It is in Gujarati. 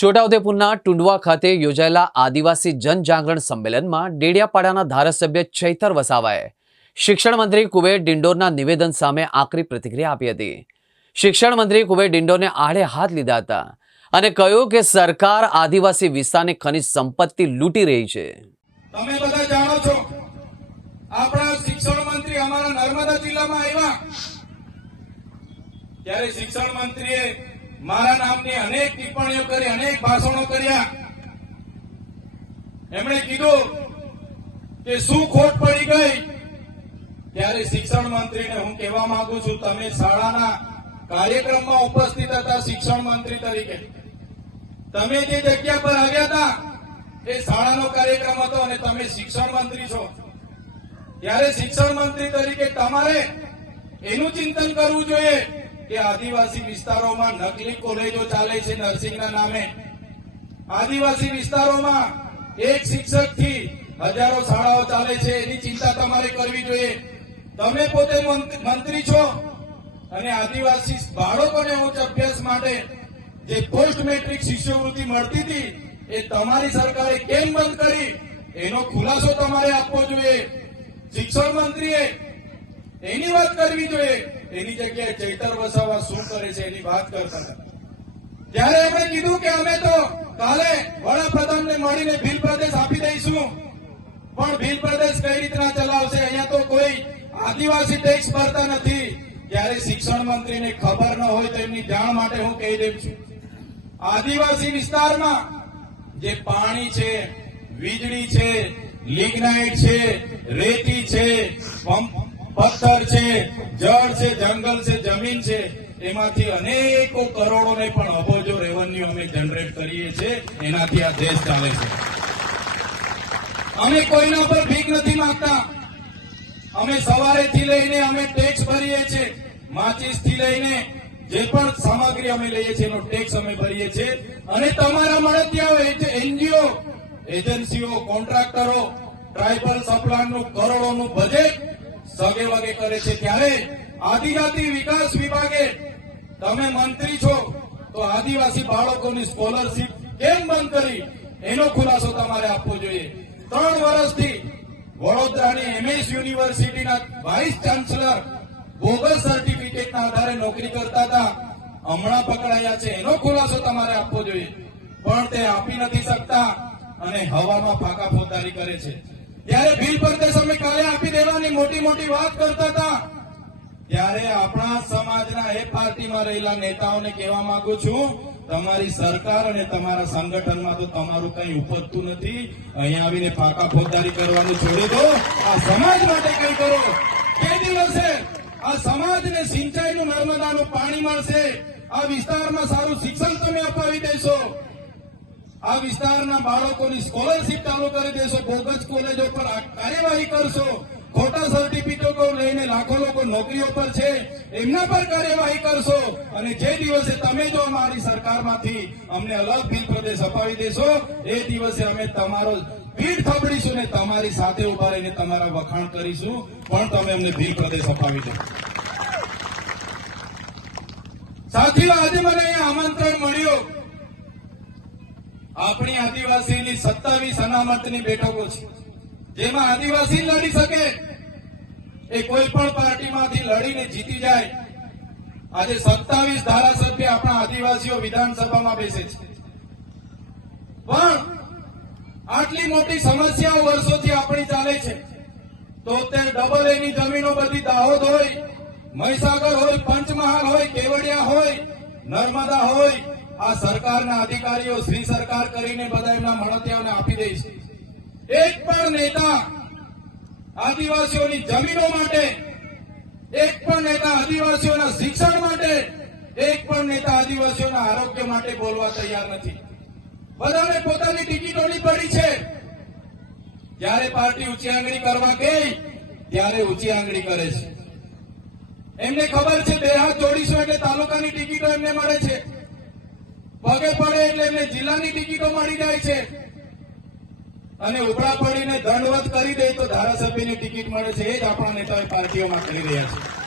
છોટાઉદેપુરના ટુંડવા ખાતે યોજાયેલા આદિવાસી જનજાગરણ સંમેલનમાં ડેડિયાપાડાના ધારાસભ્ય ચૈતર વસાવાએ શિક્ષણ મંત્રી કુબેર ડિંડોરના નિવેદન સામે આકરી પ્રતિક્રિયા આપી હતી। શિક્ષણ મંત્રી કુબેર ડિંડોરને આડે હાથ લીધા હતા અને કહ્યું કે સરકાર આદિવાસી વિસ્તારની ખનિજ સંપત્તિ લૂંટી રહી છે। તમે બધા જાણો છો, આપણા શિક્ષણ મંત્રી અમારા નર્મદા જિલ્લામાં આવ્યા ત્યારે શિક્ષણ મંત્રીએ મારા નામની અનેક ટિપ્પણીઓ કરી, અનેક ભાષણો કર્યા। એમણે કીધું કે શું ખોટ પડી ગઈ, ત્યારે શિક્ષણ મંત્રીને હું કહેવા માંગુ છું, તમે શાળાના કાર્યક્રમમાં ઉપસ્થિત હતા શિક્ષણ મંત્રી તરીકે, તમે જે જગ્યા પર આવ્યા હતા એ શાળાનો કાર્યક્રમ હતો અને તમે શિક્ષણ મંત્રી છો, ત્યારે શિક્ષણ મંત્રી તરીકે તમારે એનું ચિંતન કરવું જોઈએ કે આદિવાસી વિસ્તારોમાં નકલી કોલેજો ચાલે છે નર્સિંગના નામે। આદિવાસી વિસ્તારોમાં એક શિક્ષકથી હજારો શાળાઓ ચાલે છે, એની ચિંતા તમારે કરવી જોઈએ। તમે પોતે મંત્રી છો અને આદિવાસી બાળકોને ઉચ્ચ અભ્યાસ માટે જે પોસ્ટ મેટ્રિક શિષ્યવૃત્તિ મળતી હતી એ તમારી સરકારે કેમ બંધ કરી, એનો ખુલાસો તમારે આપવો જોઈએ। શિક્ષણ મંત્રીએ એની વાત કરવી જોઈએ, એની જગ્યાએ ચૈતર વસાવા શું કરે છે એની વાત કરતા હતા। ત્યારે એમણે કીધું કે અમે તો કાલે વડાપ્રધાનને મળીને ભીલ પ્રદેશ આપી દઈશું, પણ ભીલ પ્રદેશ કઈ રીતના ચલાવશે, અહીંયા તો કોઈ આદિવાસી ટેક્સ ભરતા નથી। ત્યારે શિક્ષણ મંત્રીને ખબર ન હોય તો એમની જાણ માટે હું કહી દઉં છું, આદિવાસી વિસ્તારમાં જે પાણી છે, વીજળી છે, લિગ્નાઇટ છે, રેતી છે, પથ્થર છે, જળ છે, જંગલ છે, જમીન છે, એમાંથી અનેકો કરોડો ને પણ અબજો રેવન્યુ અમે જનરેટ કરીએ છીએ, એનાથી આ દેશ ચાલે છે। અમે કોઈના પર ભીખ નથી માંગતા, અમે સવારેથી લઈને અમે ટેક્સ ભરીએ છીએ, માચીસ થી લઈને જે પણ સામગ્રી અમે લઈએ છીએ એનો ટેક્સ અમે ભરીએ છીએ, અને તમારા મળતિયાઓ, એનજીઓ, એજન્સીઓ, કોન્ટ્રાક્ટરો ટ્રાઇબલ સપ્લાયનું કરોડોનું બજેટ સગે વગે કરે છે। ત્યારે આદિજાતિ વિકાસ વિભાગે, તમે મંત્રી છો તો આદિવાસી બાળકોની સ્કોલરશીપ કેમ બંધ કરી એનો ખુલાસો તમારે આપવો જોઈએ। 3 વર્ષથી વડોદરાની એમએસ યુનિવર્સિટીના વાઇસ ચાન્સલર બોગસ સર્ટિફિકેટના આધારે નોકરી કરતા હતા, હમણાં પકડાયા છે, એનો ખુલાસો તમારે આપવો જોઈએ, પણ તે આપી નથી શકતા અને હવામાં ફાંકા ફોદારી કરે છે। ત્યારે ભીલ પ્રદેશ અમે કાલે આપી દેવાની મોટી મોટી વાત કરતા હતા, ત્યારે આપણા સમાજના એ પાર્ટીમાં રહેલા નેતાઓને કહેવા માંગુ છું, તમારી સરકાર અને તમારા સંગઠનમાં તો તમારું કઈ ઉપજતું નથી, અહીંયા આવીને ફાંકા ફોદારી કરવાનું છોડી દો, આ સમાજ માટે કઈ કરો। કે દિવસે આ સમાજને સિંચાઈનું નર્મદાનું પાણી મળશે, આ વિસ્તારમાં સારું શિક્ષણ તમે અપાવી દેશો, આ વિસ્તારના બાળકોની સ્કોલરશીપ ચાલુ કરી દેશો, બોગસ કોલેજો પર કાર્યવાહી કરશો, ખોટા સર્ટિફિકેટો લઈને લાખો લોકો નોકરીઓ પર છે એમના પર કાર્યવાહી કરશો, અને જે દિવસે તમે જો અમારી સરકારમાંથી અમને અલગ ભીલ પ્રદેશ અપાવી દેશો એ દિવસે અમે તમારો પીઠ થબડીશું ને તમારી સાથે ઉભા રહીને તમારા વખાણ કરીશું, પણ તમે અમને ભીલ પ્રદેશ અપાવી દો। સાથીઓ, આજે મને અહીંયા આમંત્રણ મળ્યું, આપણી આદિવાસીની 27 અનામતની બેઠકો છે, જેમાં આદિવાસી લડી શકે, એ કોઈ પણ પાર્ટીમાંથી લડીને જીતી જાય। આજે 27 ધારાસભ્ય આપણા આદિવાસીઓ વિધાનસભામાં બેસે છે, પણ આટલી મોટી સમસ્યાઓ વર્ષોથી આપણી ચાલે છે, તો તે ડબલ એની જમીનો બધી દાહોદ હોય, મહીસાગર હોય, પંચમહાલ હોય, કેવડિયા હોય, નર્મદા હોય, આ સરકારના અધિકારીઓ શ્રી સરકાર કરીને બધા એમના મળતિયાઓને આપી દે છે। એક પણ નેતા આદિવાસીઓની જમીનો માટે, એક પણ નેતા આદિવાસીઓના શિક્ષણ માટે, એક પણ નેતા આદિવાસીઓના આરોગ્ય માટે બોલવા તૈયાર નથી। બધાને પોતાની ટિકિટોની પડી છે, જ્યારે પાર્ટી ઊંચી આંગળી કરવા ગઈ ત્યારે ઊંચી આંગળી કરે છે। એમને ખબર છે 2 હાથ જોડીશું એટલે તાલુકાની ટિકિટો એમને મળે છે, પગે પડે એટલે એમને જિલ્લાની ટિકિટો મળી જાય છે, અને ઉપડા પડીને દંડવત કરી દે તો ધારાસભ્યની ટિકિટ મળે છે। એ જ આપણા નેતાઓ પાર્ટીઓમાં કરી રહ્યા છે।